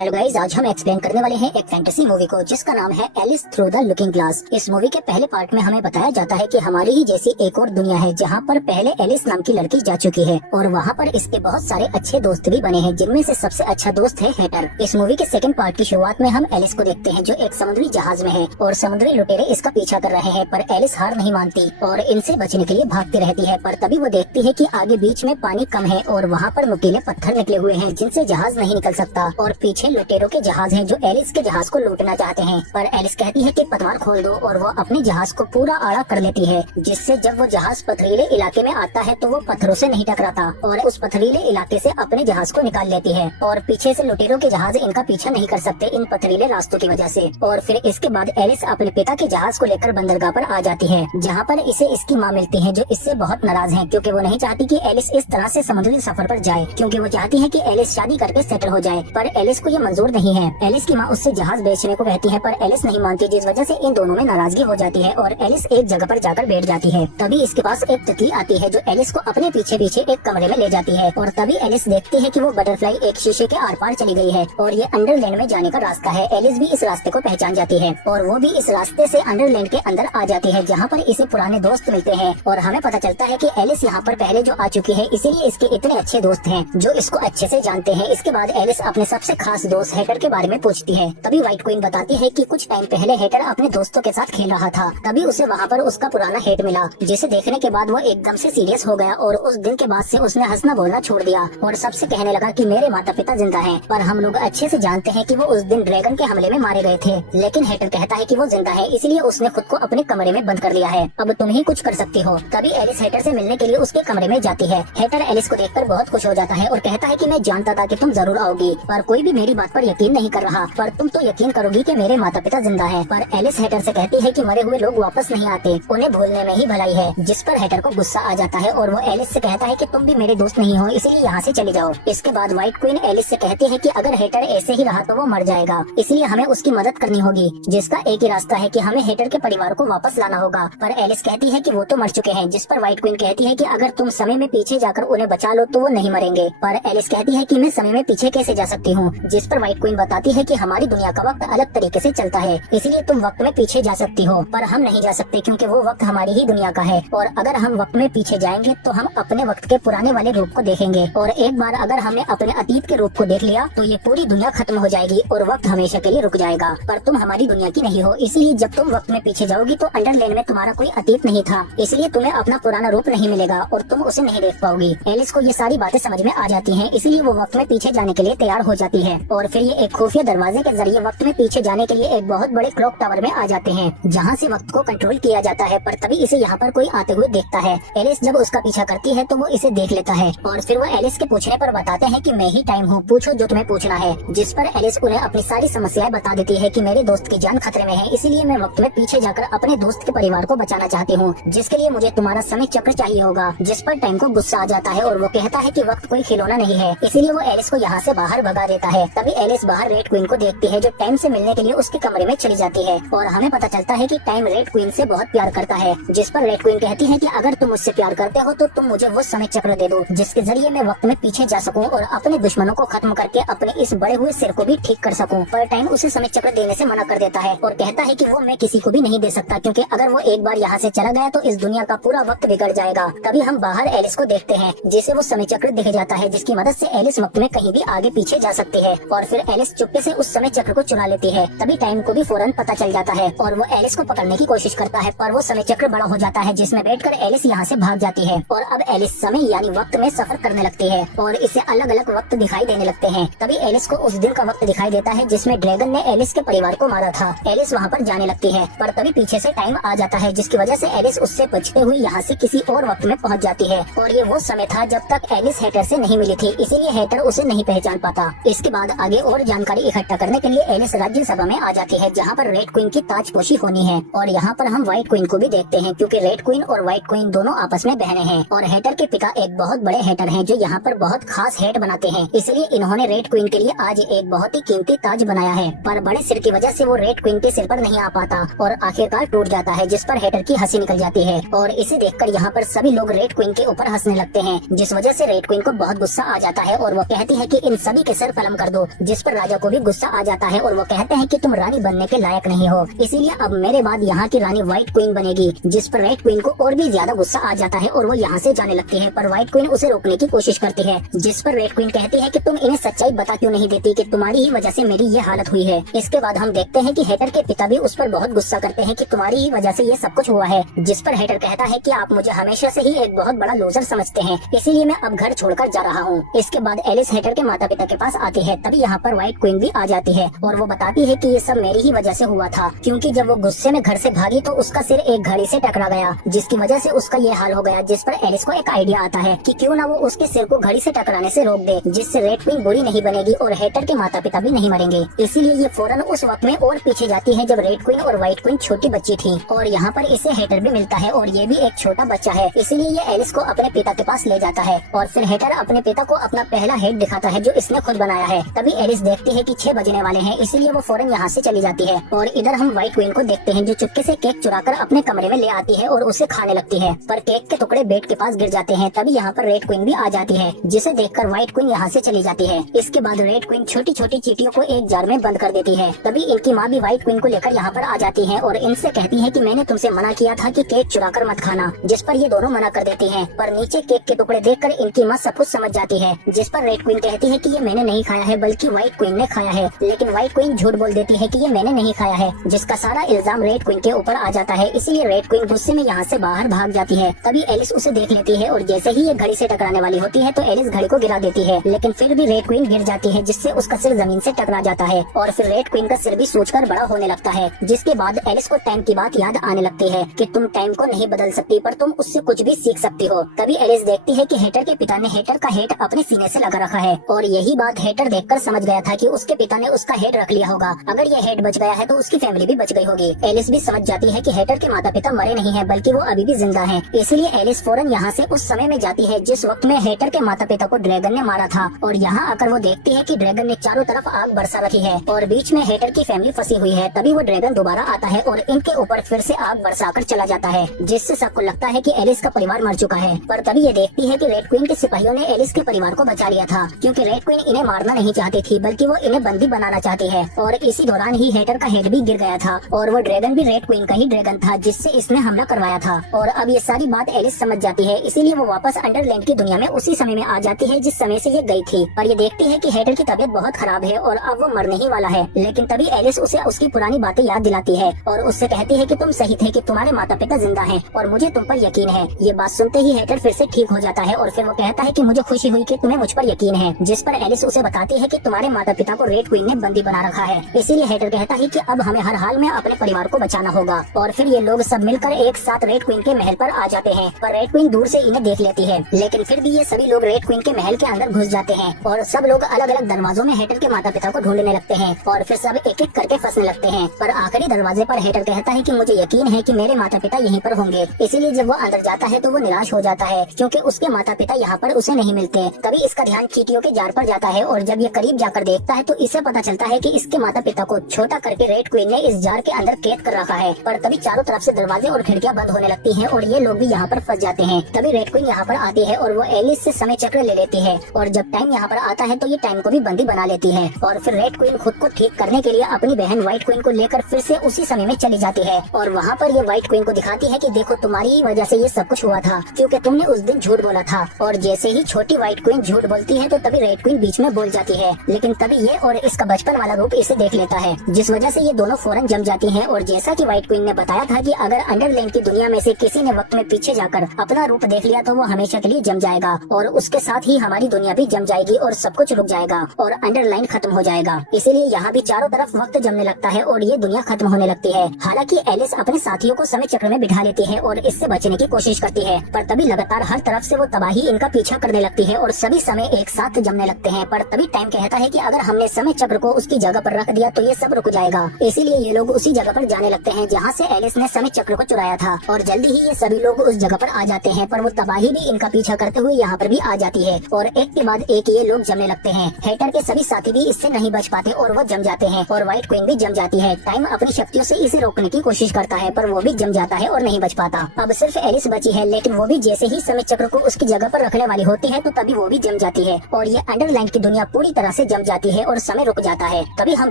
Hello guys, आज हम explain करने वाले हैं एक फैंटेसी मूवी को जिसका नाम है Alice through the looking glass. इस मूवी के पहले पार्ट में हमें बताया जाता है कि हमारी ही जैसी एक और दुनिया है जहां पर पहले एलिस नाम की लड़की जा चुकी है और वहां पर इसके बहुत सारे अच्छे दोस्त भी बने हैं, जिनमें से सबसे अच्छा दोस्त है हेटर। इस मूवी के सेकंड पार्ट की शुरुआत में हम एलिस को देखते हैं जो एक समुद्री जहाज में है और समुद्री लुटेरे इसका पीछा कर रहे हैं, पर एलिस हार नहीं मानती और इनसे बचने के लिए भागती रहती है। पर तभी वो देखती है कि आगे बीच में पानी कम है और वहाँ पर नुकीले पत्थर निकले हुए हैं जिनसे जहाज नहीं निकल सकता और पीछे लुटेरों के जहाज हैं जो एलिस के जहाज को लूटना चाहते हैं। पर एलिस कहती है कि पतवार खोल दो और वो अपने जहाज को पूरा आड़ा कर लेती है, जिससे जब वो जहाज पथरीले इलाके में आता है तो वो पत्थरों से नहीं टकराता और उस पथरीले इलाके से अपने जहाज को निकाल लेती है और पीछे से लुटेरों के जहाज इनका पीछा नहीं कर सकते इन पथरीले रास्तों की वजह से। और फिर इसके बाद एलिस अपने पिता के जहाज को लेकर बंदरगाह पर आ जाती है, जहाँ पर इसे इसकी माँ मिलती है जो इससे बहुत नाराज है क्योंकि वो नहीं चाहती कि एलिस इस तरह से समुद्री सफर पर जाए, क्योंकि वो चाहती है कि एलिस शादी करके सेटल हो जाए। पर एलिस को ये मंजूर नहीं है। एलिस की माँ उससे जहाज बेचने को कहती है पर एलिस नहीं मानती, जिस वजह से इन दोनों में नाराजगी हो जाती है और एलिस एक जगह पर जाकर बैठ जाती है। तभी इसके पास एक तितली आती है जो एलिस को अपने पीछे पीछे एक कमरे में ले जाती है और तभी एलिस देखती है कि वो बटरफ्लाई एक शीशे के आर पार चली गई है और ये अंडरलैंड में जाने का रास्ता है। एलिस भी इस रास्ते को पहचान जाती है और वो भी इस रास्ते से अंडरलैंड के अंदर आ जाती है, जहाँ पर इसे पुराने दोस्त मिलते हैं और हमें पता चलता है कि एलिस यहाँ पर पहले जो आ चुकी है, इसीलिए इसके इतने अच्छे दोस्त हैं जो इसको अच्छे से जानते हैं। इसके बाद एलिस अपने सबसे खास दोस्त हेटर के बारे में पूछती है। तभी व्हाइट क्वीन बताती है कि कुछ टाइम पहले हेटर अपने दोस्तों के साथ खेल रहा था, तभी उसे वहाँ पर उसका पुराना हेट मिला, जिसे देखने के बाद वो एकदम से सीरियस हो गया और उस दिन के बाद से उसने हंसना बोलना छोड़ दिया और सबसे कहने लगा कि मेरे माता पिता जिंदा हैं, पर हम लोग अच्छे से जानते हैं कि वो उस दिन ड्रैगन के हमले में मारे गए थे। लेकिन हेटर कहता है कि वो जिंदा है, इसलिए उसने खुद को अपने कमरे में बंद कर लिया है, अब तुम ही कुछ कर सकती हो। तभी एलिस हेटर से मिलने के लिए उसके कमरे में जाती है। हेटर एलिस को देखकर बहुत खुश हो जाता है और कहता है कि मैं जानता था कि तुम जरूर आओगी, पर कोई भी मेरी बात पर यकीन नहीं कर रहा, पर तुम तो यकीन करोगी कि मेरे माता पिता जिंदा हैं। पर एलिस हेटर से कहती है कि मरे हुए लोग वापस नहीं आते, उन्हें भूलने में ही भलाई है, जिस पर हेटर को गुस्सा आ जाता है और वो एलिस से कहता है कि तुम भी मेरे दोस्त नहीं हो, इसलिए यहाँ से चले जाओ। इसके बाद व्हाइट क्वीन एलिस से कहती है कि अगर हेटर ऐसे ही रहा तो वो मर जाएगा, इसलिए हमें उसकी मदद करनी होगी, जिसका एक ही रास्ता है कि हमें हेटर के परिवार को वापस लाना होगा। पर एलिस कहती है कि वो तो मर चुके हैं, जिस पर व्हाइट क्वीन कहती है कि अगर तुम समय में पीछे जाकर उन्हें बचा लो तो वो नहीं मरेंगे। पर एलिस कहती है कि मैं समय में पीछे कैसे जा सकती हूँ, जिस पर व्हाइट क्वीन बताती है कि हमारी दुनिया का वक्त अलग तरीके से चलता है, इसलिए तुम वक्त में पीछे जा सकती हो, पर हम नहीं जा सकते क्योंकि वो वक्त हमारी ही दुनिया का है और अगर हम वक्त में पीछे जाएंगे तो हम अपने वक्त के पुराने वाले रूप को देखेंगे और एक बार अगर हमने अपने अतीत के रूप को देख लिया तो ये पूरी दुनिया खत्म हो जाएगी और वक्त हमेशा के लिए रुक जाएगा। पर तुम हमारी दुनिया की नहीं हो, इसलिए जब तुम वक्त में पीछे जाओगी तो अंडरलैंड में तुम्हारा कोई अतीत नहीं था, इसलिए तुम्हें अपना पुराना रूप नहीं मिलेगा और तुम उसे नहीं देख पाओगी। एलिस को ये सारी बातें समझ में आ जाती है, इसलिए वो वक्त में पीछे जाने के लिए तैयार हो जाती है और फिर ये एक खुफिया दरवाजे के जरिए वक्त में पीछे जाने के लिए एक बहुत बड़े क्लॉक टावर में आ जाते हैं, जहाँ से वक्त को कंट्रोल किया जाता है। पर तभी इसे यहाँ पर कोई आते हुए देखता है। एलिस जब उसका पीछा करती है तो वो इसे देख लेता है और फिर वो एलिस के पूछने पर बताते हैं कि मैं ही टाइम हूँ, पूछो जो तुम्हें पूछना है। जिस पर एलिस उन्हें अपनी सारी समस्याएं बता देती है कि मेरे दोस्त की जान खतरे में है, इसीलिए मैं वक्त में पीछे जाकर अपने दोस्त के परिवार को बचाना चाहती हूँ, जिसके लिए मुझे तुम्हारा समय चक्र चाहिए होगा। जिस पर टाइम को गुस्सा आ जाता है और वो कहता है कि वक्त कोई खिलौना नहीं है, इसीलिए वो एलिस को यहाँ से बाहर भगा देता है। तभी एलिस बाहर रेड क्वीन को देखती है जो टाइम से मिलने के लिए उसके कमरे में चली जाती है और हमें पता चलता है कि टाइम रेड क्वीन से बहुत प्यार करता है। जिस पर रेड क्वीन कहती है कि अगर तुम मुझसे प्यार करते हो तो तुम मुझे वो समय चक्र दे दो जिसके जरिए मैं वक्त में पीछे जा सकूं और अपने दुश्मनों को खत्म करके अपने इस बड़े हुए सिर को भी ठीक कर सकूं। पर टाइम उसे समय चक्र देने से मना कर देता है और कहता है कि वो मैं किसी को भी नहीं दे सकता, क्योंकि अगर वो एक बार यहाँ से चला गया तो इस दुनिया का पूरा वक्त बिगड़ जाएगा। तभी हम बाहर एलिस को देखते हैं जिसे वो समय चक्र दिख जाता है, जिसकी मदद से एलिस वक्त में कहीं भी आगे पीछे जा सकती है और फिर एलिस चुप्पे से उस समय चक्र को चुरा लेती है। तभी टाइम को भी फौरन पता चल जाता है और वो एलिस को पकड़ने की कोशिश करता है, पर वो समय चक्र बड़ा हो जाता है जिसमें बैठकर एलिस यहाँ से भाग जाती है और अब एलिस समय यानी वक्त में सफर करने लगती है और इसे अलग अलग वक्त दिखाई देने लगते हैं। तभी एलिस को उस दिन का वक्त दिखाई देता है जिसमें ड्रैगन ने एलिस के परिवार को मारा था। एलिस वहाँ पर जाने लगती है, पर तभी पीछे से टाइम आ जाता है, जिसकी वजह से एलिस उससे बचते हुए यहाँ से किसी और वक्त में पहुँच जाती है और ये वो समय था जब तक एलिस हेटर से नहीं मिली थी, इसीलिए हेटर उसे नहीं पहचान पाता। इसके बाद आगे और जानकारी इकट्ठा करने के लिए एलिस राज्यसभा में आ जाती है, जहाँ पर रेड क्वीन की ताजपोशी होनी है और यहाँ पर हम व्हाइट क्वीन को भी देखते हैं, क्योंकि रेड क्वीन और व्हाइट क्वीन दोनों आपस में बहनें हैं और हेटर के पिता एक बहुत बड़े हेटर हैं जो यहाँ पर बहुत खास हेट बनाते हैं, इसलिए इन्होंने रेड क्वीन के लिए आज एक बहुत ही कीमती ताज बनाया है। पर बड़े सिर की वजह से वो रेड क्वीन के सिर पर नहीं आ पाता और आखिरकार टूट जाता है, जिस पर हेटर की हंसी निकल जाती है और इसे देखकर यहाँ पर सभी लोग रेड क्वीन के ऊपर हंसने लगते हैं, जिस वजह से रेड क्वीन को बहुत गुस्सा आ जाता है और वो कहती है कि इन सभी के सर कलम कर दो हो, जिस पर राजा को भी गुस्सा आ जाता है और वो कहते हैं कि तुम रानी बनने के लायक नहीं हो, इसीलिए अब मेरे बाद यहाँ की रानी व्हाइट क्वीन बनेगी। जिस पर रेड क्वीन को और भी ज्यादा गुस्सा आ जाता है और वो यहाँ से जाने लगती है, पर व्हाइट क्वीन उसे रोकने की कोशिश करती है। जिस पर रेड क्वीन कहती है कि तुम इन्हें सच्चाई बता क्यों नहीं देती कि तुम्हारी ही वजह से मेरी ये हालत हुई है। इसके बाद हम देखते हैं कि हेटर के पिता भी उस पर बहुत गुस्सा करते हैं कि तुम्हारी ही वजह से ये सब कुछ हुआ है। जिस पर हेटर कहता है कि आप मुझे हमेशा से ही एक बहुत बड़ा लूजर समझते हैं, इसीलिए मैं अब घर छोड़कर जा रहा हूँ। इसके बाद एलिस हेटर के माता पिता के पास आती है। तभी यहाँ पर व्हाइट क्वीन भी आ जाती है और वो बताती है कि ये सब मेरी ही वजह से हुआ था, क्योंकि जब वो गुस्से में घर से भागी तो उसका सिर एक घड़ी से टकरा गया, जिसकी वजह से उसका ये हाल हो गया। जिस पर एलिस को एक आइडिया आता है कि क्यों ना वो उसके सिर को घड़ी से टकराने से रोक दे, जिससे रेड क्वीन बुरी नहीं बनेगी और हेटर के माता पिता भी नहीं मरेंगे। इसीलिए ये फौरन उस वक्त में और पीछे जाती है जब रेड क्वीन और व्हाइट क्वीन छोटी बच्ची थी, और यहाँ पर इसे हेटर भी मिलता है और ये भी एक छोटा बच्चा है, इसीलिए ये एलिस को अपने पिता के पास ले जाता है। और फिर हेटर अपने पिता को अपना पहला हेड दिखाता है जो इसने खुद बनाया है। तभी एलिस देखती है कि 6 बजने वाले हैं, इसीलिए वो फौरन यहाँ से चली जाती है। और इधर हम व्हाइट क्वीन को देखते हैं जो चुपके से केक चुराकर अपने कमरे में ले आती है और उसे खाने लगती है, पर केक के टुकड़े बेड के पास गिर जाते हैं। तभी यहाँ पर रेड क्वीन भी आ जाती है, जिसे देखकर व्हाइट क्वीन यहाँ से चली जाती है। इसके बाद रेड क्वीन छोटी छोटी चींटियों को एक जार में बंद कर देती है। तभी इनकी माँ भी व्हाइट क्वीन को लेकर यहाँ पर आ जाती है और इनसे कहती है कि मैंने तुमसे मना किया था कि केक चुराकर मत खाना, जिस पर ये दोनों मना कर देती हैं। पर नीचे केक के टुकड़े देखकर इनकी माँ सब कुछ समझ जाती है, जिस पर रेड क्वीन कहती है कि ये मैंने नहीं खाया है बल्कि व्हाइट क्वीन ने खाया है। लेकिन व्हाइट क्वीन झूठ बोल देती है कि ये मैंने नहीं खाया है, जिसका सारा इल्जाम रेड क्वीन के ऊपर आ जाता है। इसीलिए रेड क्वीन गुस्से में यहाँ से बाहर भाग जाती है। तभी एलिस उसे देख लेती है और जैसे ही ये घड़ी से टकराने वाली होती है तो एलिस घड़ी को गिरा देती है, लेकिन फिर भी रेड क्वीन गिर जाती है, जिससे उसका सिर जमीन से टकरा जाता है और फिर रेड क्वीन का सिर भी सूजकर बड़ा होने लगता है। जिसके बाद एलिस को टाइम की बात याद आने लगती है कि तुम टाइम को नहीं बदल सकती पर तुम उससे कुछ भी सीख सकती हो। तभी एलिस देखती है कि हेटर के पिता ने हेटर का हेड अपने सीने से लगा रखा है और यही बात हेटर देखकर समझ गया था कि उसके पिता ने उसका हेड रख लिया होगा। अगर ये हेड बच गया है तो उसकी फैमिली भी बच गई होगी। एलिस भी समझ जाती है कि हेटर के माता पिता मरे नहीं है बल्कि वो अभी भी जिंदा हैं। इसलिए एलिस फौरन यहाँ से उस समय में जाती है जिस वक्त में हेटर के माता पिता को ड्रैगन ने मारा था, और यहाँ आकर वो देखती है कि ड्रैगन ने चारों तरफ आग बरसा रखी है और बीच में हेटर की फैमिली फंसी हुई है। तभी वो ड्रैगन दोबारा आता है और इनके ऊपर फिर से आग बरसाकर चला जाता है, जिससे सबको लगता है कि एलिस का परिवार मर चुका है। पर तभी ये देखती है कि रेड क्वीन के सिपाहियों ने एलिस के परिवार को बचा लिया था, क्योंकि रेड क्वीन इन्हें मारना नहीं चाहती थी बल्कि वो इन्हें बंदी बनाना चाहती है। और इसी दौरान ही हेटर का हेड भी गिर गया था और वो ड्रैगन भी रेड क्वीन का ही ड्रैगन था जिससे इसने हमला करवाया था। और अब ये सारी बात एलिस समझ जाती है, इसीलिए वो वापस अंडरलैंड की दुनिया में उसी समय में आ जाती है जिस समय से ये गई थी। पर ये देखती है कि हेटर की तबीयत बहुत खराब है और अब वो मरने ही वाला है। लेकिन तभी एलिस उसे उसकी पुरानी बातें याद दिलाती है और उससे कहती है कि तुम सही थे कि तुम्हारे माता पिता जिंदा हैं और मुझे तुम पर यकीन है। ये बात सुनते ही हेटर फिर से ठीक हो जाता है और फिर वो कहता है कि मुझे खुशी हुई कि तुम्हें मुझ पर यकीन है। जिस पर एलिस उसे बताती है कि तुम्हारे माता पिता को रेड क्वीन ने बंदी बना रखा है। इसीलिए हेटर कहता है कि अब हमें हर हाल में अपने परिवार को बचाना होगा। और फिर ये लोग सब मिलकर एक साथ रेड क्वीन के महल पर आ जाते हैं, पर रेड क्वीन दूर से इन्हें देख लेती है। लेकिन फिर भी ये सभी लोग रेड क्वीन के महल के अंदर घुस जाते हैं और सब लोग अलग अलग दरवाजों में हेटर के माता पिता को ढूंढने लगते हैं और फिर सब एक एक करके फंसने लगते हैं। पर आखिरी दरवाजे पर हेटर कहता है कि मुझे यकीन है कि मेरे माता पिता यहीं पर होंगे। इसीलिए जब वो अंदर जाता है तो वो निराश हो जाता है क्योंकि उसके माता पिता यहाँ पर उसे नहीं मिलते। तभी इसका ध्यान चींटियों के जार पर जाता है और जब ये करीब जाकर देखता है तो इसे पता चलता है कि इसके माता पिता को छोटा करके रेड क्वीन ने इस जार के अंदर कैद कर रखा है। पर तभी चारों तरफ से दरवाजे और खिड़कियां बंद होने लगती हैं और ये लोग भी यहाँ पर फंस जाते हैं। तभी रेड क्वीन यहाँ पर आती है और वो एलिस से समय चक्र ले लेती है और जब टाइम यहाँ पर आता है तो ये टाइम को भी बंदी बना लेती है। और फिर रेड क्वीन खुद को ठीक करने के लिए अपनी बहन व्हाइट क्वीन को लेकर फिर से उसी समय में चली जाती है और वहाँ पर ये व्हाइट क्वीन को दिखाती है कि देखो तुम्हारी ही वजह से ये सब कुछ हुआ था, क्योंकि तुमने उस दिन झूठ बोला था। और जैसे ही छोटी व्हाइट क्वीन झूठ बोलती है तो तभी रेड क्वीन बीच में बोल जाती है, लेकिन तभी ये और इसका बचपन वाला रूप इसे देख लेता है, जिस वजह से ये दोनों फौरन जम जाती हैं। और जैसा कि व्हाइट क्वीन ने बताया था कि अगर अंडरलैंड की दुनिया में से किसी ने वक्त में पीछे जाकर अपना रूप देख लिया तो वो हमेशा के लिए जम जाएगा और उसके साथ ही हमारी दुनिया भी जम जाएगी और सब कुछ रुक जाएगा और अंडरलाइन खत्म हो जाएगा। इसीलिए यहाँ भी चारों तरफ वक्त जमने लगता है और ये दुनिया खत्म होने लगती है। हालांकि एलिस अपने साथियों को समय चक्र में बिठा लेती है और इससे बचने की कोशिश करती है, पर तभी लगातार हर तरफ से वो तबाही इनका पीछा करने लगती है और सभी समय एक साथ जमने लगते हैं। पर तभी टाइम कहता है कि अगर हमने समय चक्र को उसकी जगह पर रख दिया तो ये सब रुक जाएगा। इसीलिए ये लोग उसी जगह पर जाने लगते हैं जहाँ से एलिस ने समय चक्र को चुराया था और जल्दी ही ये सभी लोग उस जगह पर आ जाते हैं। पर वो तबाही भी इनका पीछा करते हुए यहाँ पर भी आ जाती है और एक के बाद एक ये लोग जमने लगते हैं। हेटर के सभी साथी भी इससे नहीं बच पाते और वो जम जाते हैं और व्हाइट क्वीन भी जम जाती है। टाइम अपनी शक्तियों से इसे रोकने की कोशिश करता है पर वो भी जम जाता है और नहीं बच पाता। अब सिर्फ एलिस बची है, लेकिन वो भी जैसे ही समय चक्र को उसकी जगह पर रखने वाली होती है तो तभी वो भी जम जाती है और ये अंडरलैंड की दुनिया पूरी तरह से जम जाती है और समय रुक जाता है। तभी हम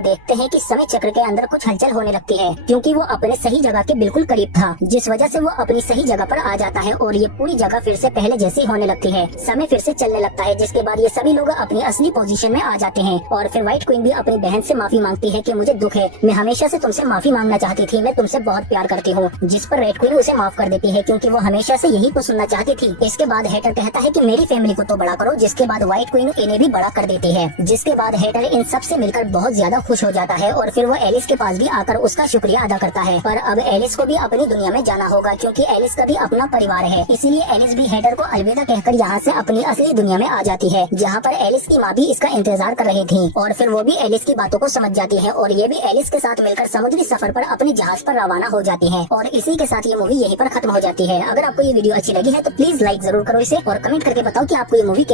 देखते हैं कि समय चक्र के अंदर कुछ हलचल होने लगती है, क्योंकि वो अपने सही जगह के बिल्कुल करीब था, जिस वजह से वो अपनी सही जगह पर आ जाता है और ये पूरी जगह फिर से पहले जैसी होने लगती है। समय फिर से चलने लगता है, जिसके बाद ये सभी लोग अपनी असली पोजीशन में आ जाते हैं। और फिर व्हाइट क्वीन भी अपनी बहन से माफी मांगती है कि मुझे दुख है, मैं हमेशा से तुमसे माफी मांगना चाहती थी, मैं तुमसे बहुत प्यार करती हूँ। जिस पर रेड क्वीन उसे माफ कर देती है, क्योंकि वो हमेशा से यही तो सुनना चाहती थी। इसके बाद हेटर कहता है कि मेरी फैमिली को तो बड़ा करो, जिसके बाद व्हाइट क्वीन इन्हें भी बड़ा कर देती है। जिसके बाद हेटर इन सब से मिलकर बहुत ज्यादा खुश हो जाता है और फिर वो एलिस के पास भी आकर उसका शुक्रिया अदा करता है। पर अब एलिस को भी अपनी दुनिया में जाना होगा, क्योंकि एलिस का भी अपना परिवार है। इसीलिए एलिस भी हेटर को अलविदा कहकर यहाँ से अपनी असली दुनिया में आ जाती है, जहाँ पर एलिस की माँ भी इसका इंतजार कर रही थी। और फिर वो भी एलिस की बातों को समझ जाती है और ये भी एलिस के साथ मिलकर समुद्री सफर पर अपने जहाज पर रवाना हो जाती है। और इसी के साथ ये मूवी यहीं पर खत्म हो जाती है। अगर आपको ये वीडियो अच्छी लगी है तो प्लीज लाइक जरूर करो इसे और कमेंट करके बताओ कि आपको ये मूवी